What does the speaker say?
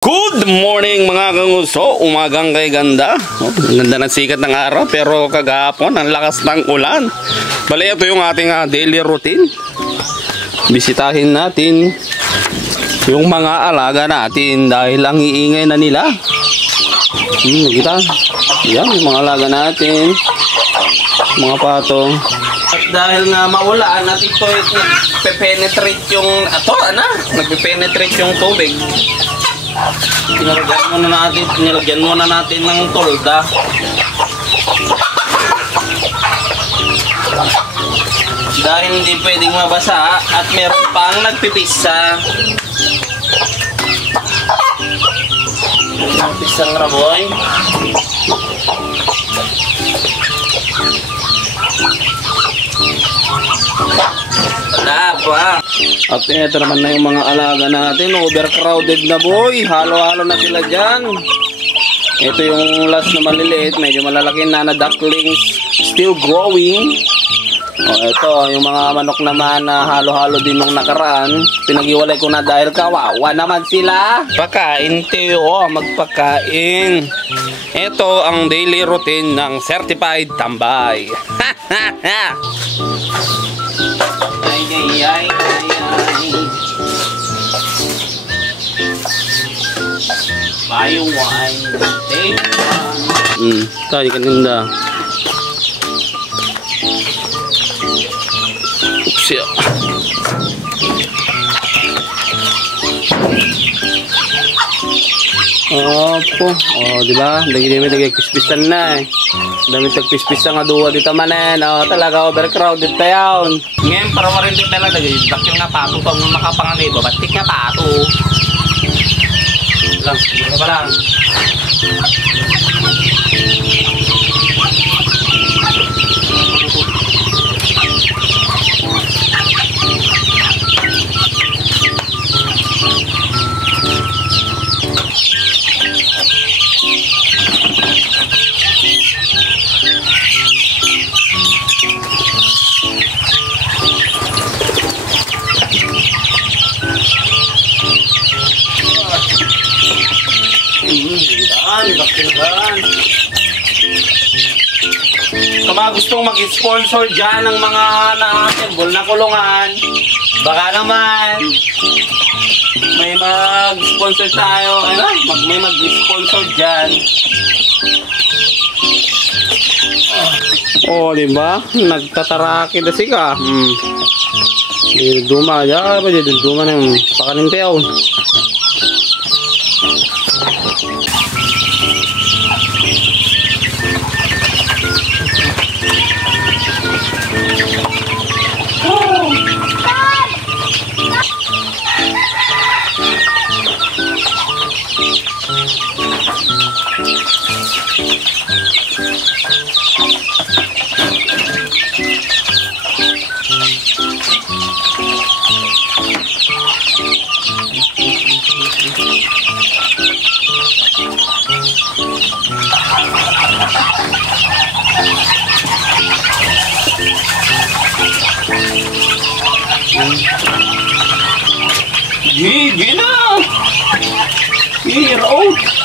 Good morning mga kanguso, umagang kay ganda. Ang ganda ng sikat ng araw pero kagahapon ang lakas ng ulan. Bali ito yung ating daily routine. Bisitahin natin yung mga alaga natin dahil ang iingay na nila. Nakita? Yan yung mga alaga natin, mga pato. At dahil nga maulan at ito nagpe-penetrate yung nagpe-penetrate yung tubig. Nilagyan muna natin ng tolda. Dahil hindi pwedeng mabasa at meron pang nagpipisa. Pisang raboy. At ito naman na yung mga alaga natin. Overcrowded na boy. Halo-halo na sila dyan. Ito yung last na maliliit. Medyo malalaki na ducklings. Still growing. Ito yung mga manok naman na halo-halo din nung nakaraan. Pinag-iwalay ko na dahil kawawa naman sila. Pakain tayo. Magpakain. Ito ang daily routine ng certified tambay. Ay. Buy one, take one. Tadi kanina. Oops, ya. Opo. Di ba? Dagi pispisan na eh. Dami tagpispisan nga duwa dito manen. Talaga overcrowded tayo. Ngayon, para marin din talaga. Bakit nga pato pa mga makapanganay. Babatik nga pato. Lang, hindi pa lang. Kung mga gustong mag-sponsor dyan ng mga na-assemble na kulungan, baka naman may mag-sponsor tayo, may mag-sponsor dyan. Diba? Nagtataraki na sika. Duma aja, duma na yung pakanintew. Gina! Year old!